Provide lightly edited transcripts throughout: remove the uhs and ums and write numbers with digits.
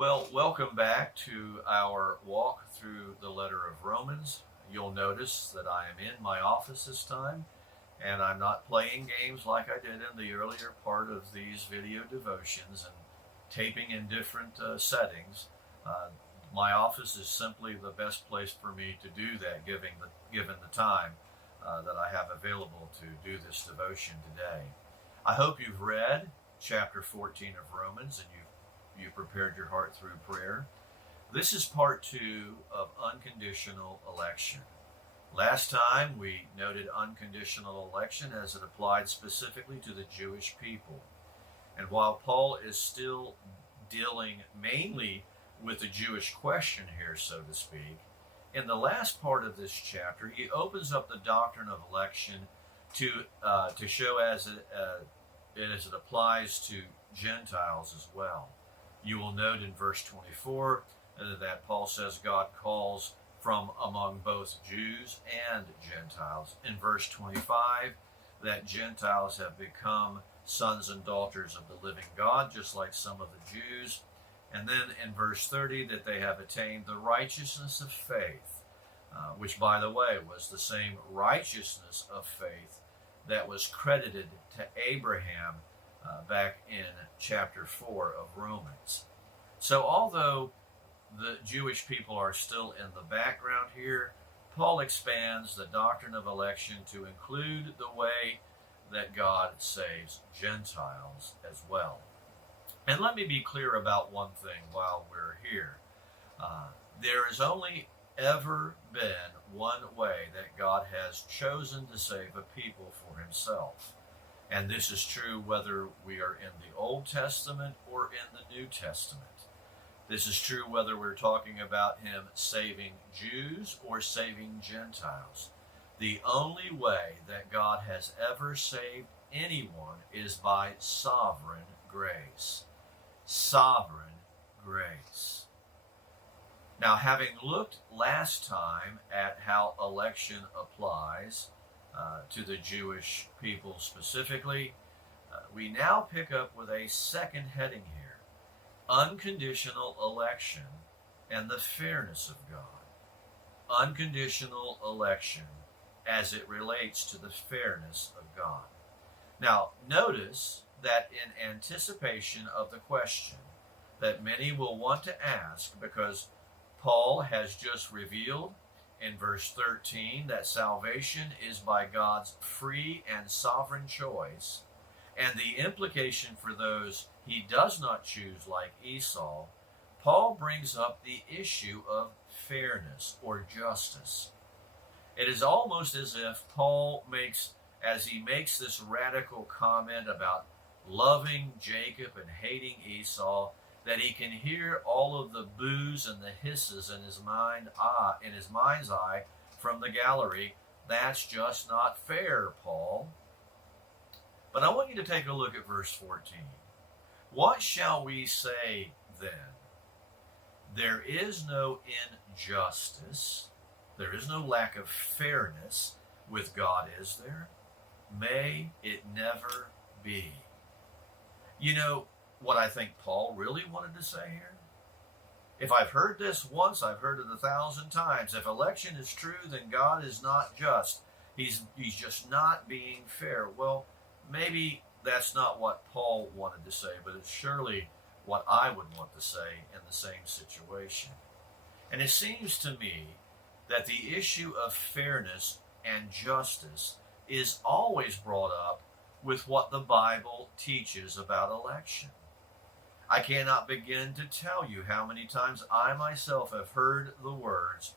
Well, welcome back to our walk through the letter of Romans. You'll notice that I am in my office this time, and I'm not playing games like I did in the earlier part of these video devotions and taping in different settings. Uh, my office is simply the best place for me to do that, given the time that I have available to do this devotion today. I hope you've read chapter 14 of Romans and you prepared your heart through prayer. This is part 2 of unconditional election. Last time we noted unconditional election as it applied specifically to the Jewish people. And while Paul is still dealing mainly with the Jewish question here, so to speak, in the last part of this chapter, he opens up the doctrine of election to show as it applies to Gentiles as well. You will note in verse 24 that Paul says God calls from among both Jews and Gentiles. In verse 25, that Gentiles have become sons and daughters of the living God, just like some of the Jews. And then in verse 30, that they have attained the righteousness of faith, which, by the way, was the same righteousness of faith that was credited to Abraham back in chapter 4 of Romans. So although the Jewish people are still in the background here, Paul expands the doctrine of election to include the way that God saves Gentiles as well. And let me be clear about one thing while we're here. There has only ever been one way that God has chosen to save a people for himself. And this is true whether we are in the Old Testament or in the New Testament. This is true whether we're talking about him saving Jews or saving Gentiles. The only way that God has ever saved anyone is by sovereign grace. Sovereign grace. Now, having looked last time at how election applies to the Jewish people specifically, we now pick up with a second heading here: unconditional election and the fairness of God. Unconditional election as it relates to the fairness of God. Now, notice that in anticipation of the question that many will want to ask, because Paul has just revealed in verse 13 that salvation is by God's free and sovereign choice, and the implication for those he does not choose, like Esau, Paul brings up the issue of fairness or justice. It is almost as if Paul makes this radical comment about loving Jacob and hating Esau, that he can hear all of the boos and the hisses in his mind's eye from the gallery. That's just not fair, Paul. But I want you to take a look at verse 14. What shall we say then? There is no injustice. There is no lack of fairness with God, is there? May it never be. You know what I think Paul really wanted to say here? If I've heard this once, I've heard it 1,000 times. If election is true, then God is not just. He's just not being fair. Well, maybe that's not what Paul wanted to say, but it's surely what I would want to say in the same situation. And it seems to me that the issue of fairness and justice is always brought up with what the Bible teaches about election. I cannot begin to tell you how many times I myself have heard the words,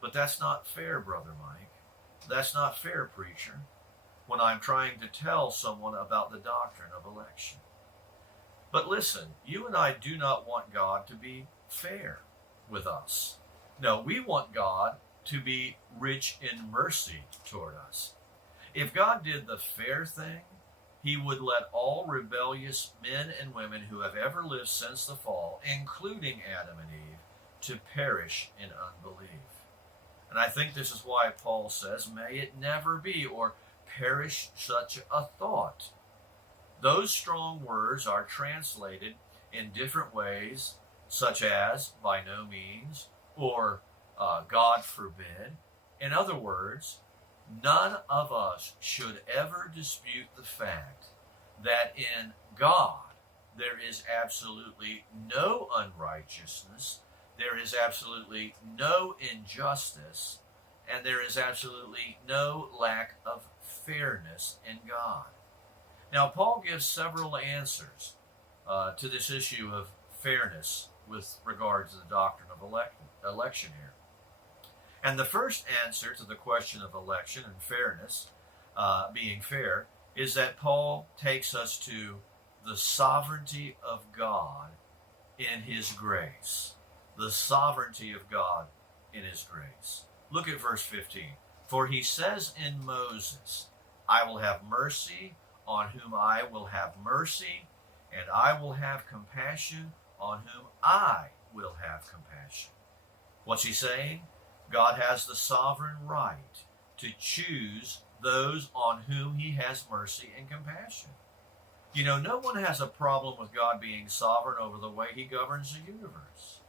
"But that's not fair, Brother Mike. That's not fair, preacher," when I'm trying to tell someone about the doctrine of election. But listen, you and I do not want God to be fair with us. No, we want God to be rich in mercy toward us. If God did the fair thing, he would let all rebellious men and women who have ever lived since the fall, including Adam and Eve, to perish in unbelief. And I think this is why Paul says, "May it never be," or "perish such a thought." Those strong words are translated in different ways such as by no means or God forbid. In other words, none of us should ever dispute the fact that in God there is absolutely no unrighteousness, there is absolutely no injustice, and there is absolutely no lack of fairness in God. Now, Paul gives several answers to this issue of fairness with regard to the doctrine of election here. And the first answer to the question of election and fairness, being fair, is that Paul takes us to the sovereignty of God in his grace. The sovereignty of God in his grace. Look at verse 15. For he says in Moses, I will have mercy on whom I will have mercy, and I will have compassion on whom I will have compassion. What's he saying? God has the sovereign right to choose those on whom he has mercy and compassion. You know, no one has a problem with God being sovereign over the way he governs the universe.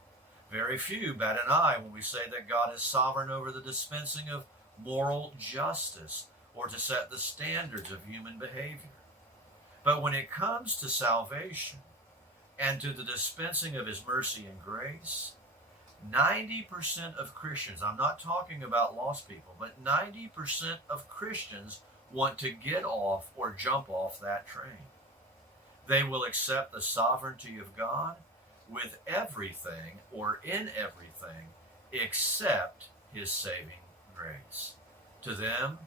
Very few bat an eye when we say that God is sovereign over the dispensing of moral justice or to set the standards of human behavior. But when it comes to salvation and to the dispensing of his mercy and grace, 90% of Christians, I'm not talking about lost people, but 90% of Christians want to get off or jump off that train. They will accept the sovereignty of God with everything or in everything except his saving grace. To them,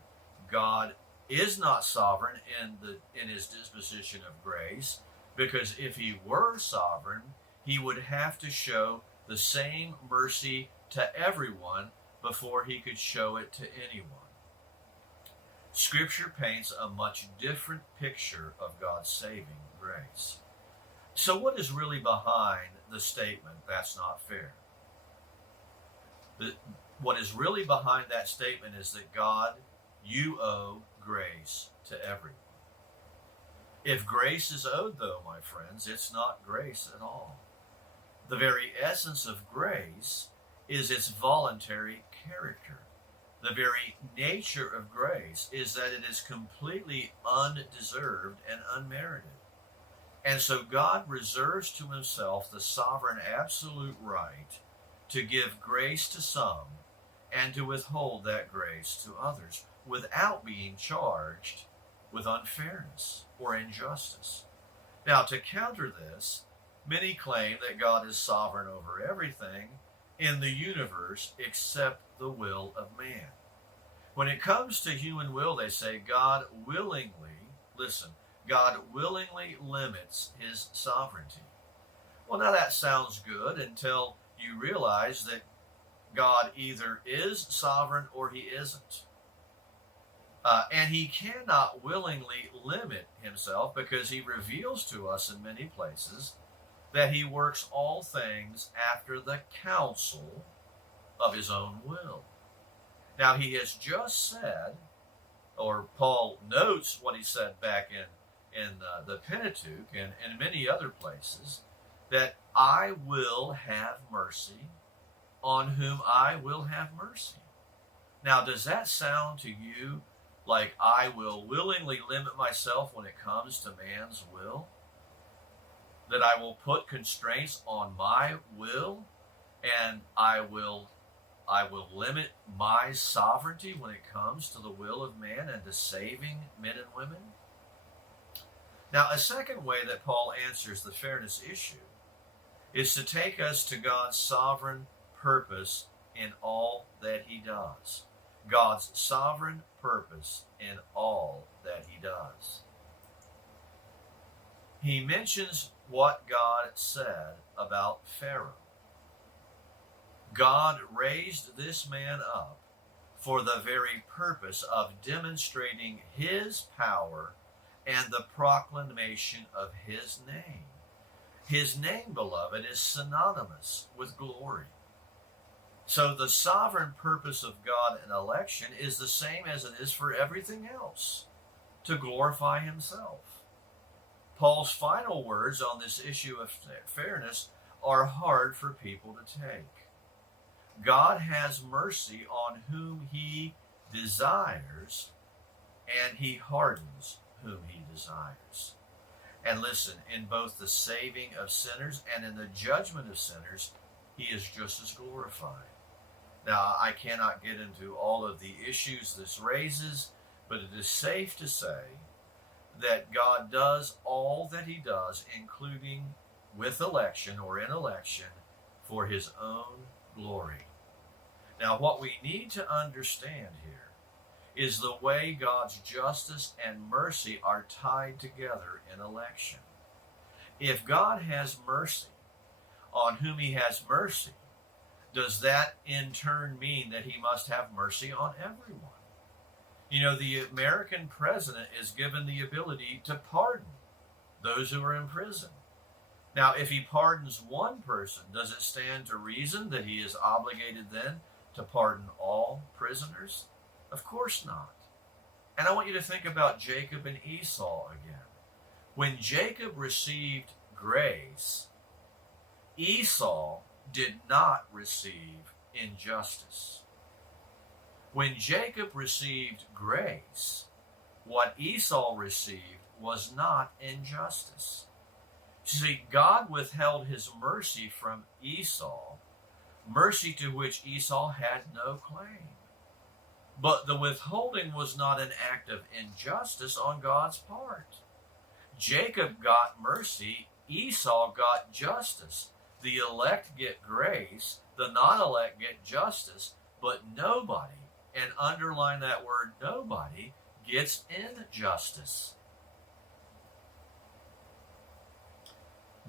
God is not sovereign in his disposition of grace, because if he were sovereign, he would have to show the same mercy to everyone before he could show it to anyone. Scripture paints a much different picture of God's saving grace. So what is really behind the statement, that's not fair? What is really behind that statement is that God, you owe grace to everyone. If grace is owed, though, my friends, it's not grace at all. The very essence of grace is its voluntary character. The very nature of grace is that it is completely undeserved and unmerited. And so God reserves to himself the sovereign absolute right to give grace to some and to withhold that grace to others without being charged with unfairness or injustice. Now, to counter this, many claim that God is sovereign over everything in the universe except the will of man. When it comes to human will, they say God willingly, listen, God willingly limits his sovereignty. Well, now that sounds good until you realize that God either is sovereign or he isn't. And he cannot willingly limit himself because he reveals to us in many places that he works all things after the counsel of his own will. Now, he has just said, or Paul notes what he said back in the Pentateuch and in many other places, that I will have mercy on whom I will have mercy. Now, does that sound to you like I will willingly limit myself when it comes to man's will? That I will put constraints on my will and I will limit my sovereignty when it comes to the will of man and to saving men and women? Now, a second way that Paul answers the fairness issue is to take us to God's sovereign purpose in all that he does. God's sovereign purpose in all that he does. He mentions what God said about Pharaoh. God raised this man up for the very purpose of demonstrating his power and the proclamation of his name. His name, beloved, is synonymous with glory. So the sovereign purpose of God in election is the same as it is for everything else, to glorify himself. Paul's final words on this issue of fairness are hard for people to take. God has mercy on whom he desires, and he hardens whom he desires. And listen, in both the saving of sinners and in the judgment of sinners, he is just as glorified. Now, I cannot get into all of the issues this raises, but it is safe to say that God does all that he does, including with election or in election, for his own glory. Now, what we need to understand here is the way God's justice and mercy are tied together in election. If God has mercy on whom he has mercy, does that in turn mean that he must have mercy on everyone? You know, the American president is given the ability to pardon those who are in prison. Now, if he pardons one person, does it stand to reason that he is obligated then to pardon all prisoners? Of course not. And I want you to think about Jacob and Esau again. When Jacob received grace, Esau did not receive injustice. When Jacob received grace, what Esau received was not injustice. See, God withheld his mercy from Esau, mercy to which Esau had no claim. But the withholding was not an act of injustice on God's part. Jacob got mercy, Esau got justice. The elect get grace, the non-elect get justice, but nobody, and underline that word nobody, gets injustice.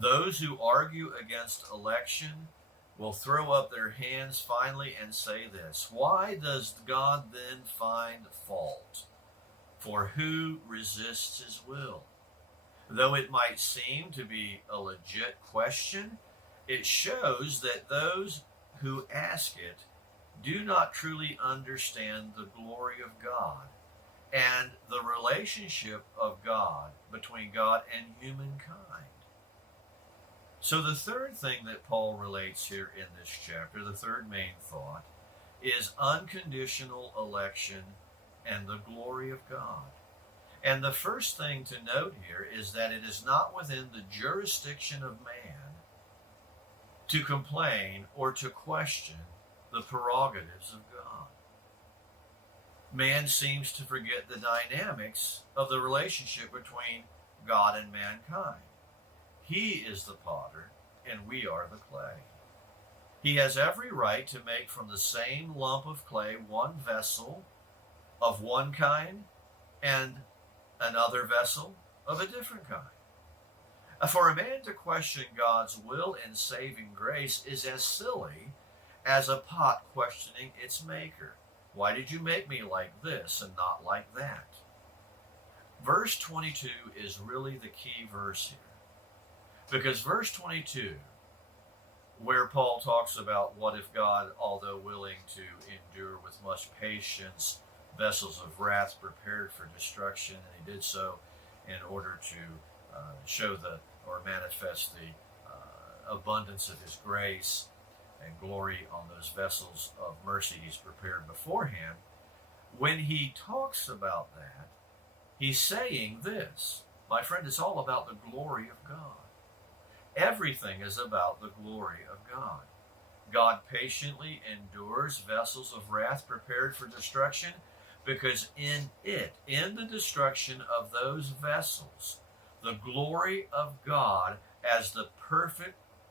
Those who argue against election will throw up their hands finally and say this: why does God then find fault? For who resists his will? Though it might seem to be a legit question, it shows that those who ask it do not truly understand the glory of God and the relationship of God between God and humankind. So the third thing that Paul relates here in this chapter, the third main thought, is unconditional election and the glory of God. And the first thing to note here is that it is not within the jurisdiction of man to complain or to question the prerogatives of God. Man seems to forget the dynamics of the relationship between God and mankind. He is the potter, and we are the clay. He has every right to make from the same lump of clay one vessel of one kind and another vessel of a different kind. For a man to question God's will in saving grace is as silly as a pot questioning its maker. Why did you make me like this and not like that? Verse 22 is really the key verse here. Because verse 22, where Paul talks about what if God, although willing to endure with much patience vessels of wrath prepared for destruction, and he did so in order to show or manifest the abundance of his grace and glory on those vessels of mercy he's prepared beforehand. When he talks about that, he's saying this: my friend, it's all about the glory of God. Everything is about the glory of God. God patiently endures vessels of wrath prepared for destruction, because in the destruction of those vessels, the glory of God as the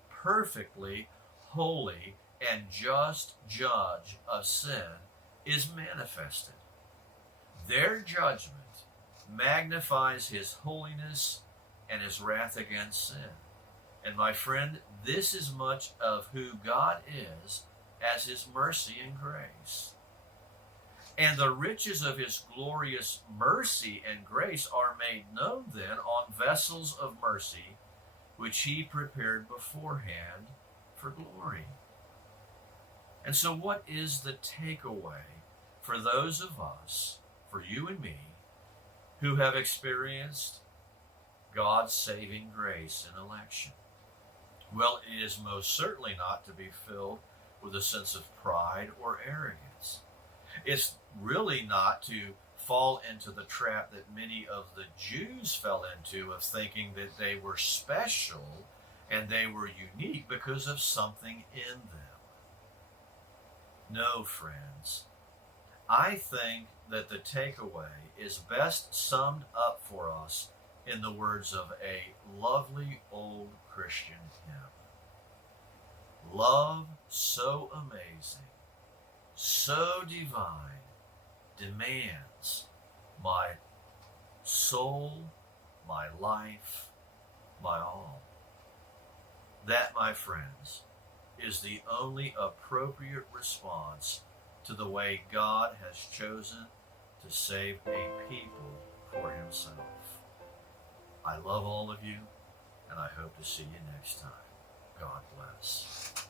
perfectly holy and just judge of sin is manifested. Their judgment magnifies his holiness and his wrath against sin. And my friend, this is much of who God is as his mercy and grace. And the riches of his glorious mercy and grace are made known then on vessels of mercy, which he prepared beforehand for glory. And so what is the takeaway for those of us, for you and me, who have experienced God's saving grace in election? Well, it is most certainly not to be filled with a sense of pride or arrogance. It's really not to fall into the trap that many of the Jews fell into of thinking that they were special and they were unique because of something in them. No, friends. I think that the takeaway is best summed up for us in the words of a lovely old Christian hymn. Love so amazing, so divine, demands my soul, my life, my all. That, my friends, is the only appropriate response to the way God has chosen to save a people for himself. I love all of you, and I hope to see you next time. God bless.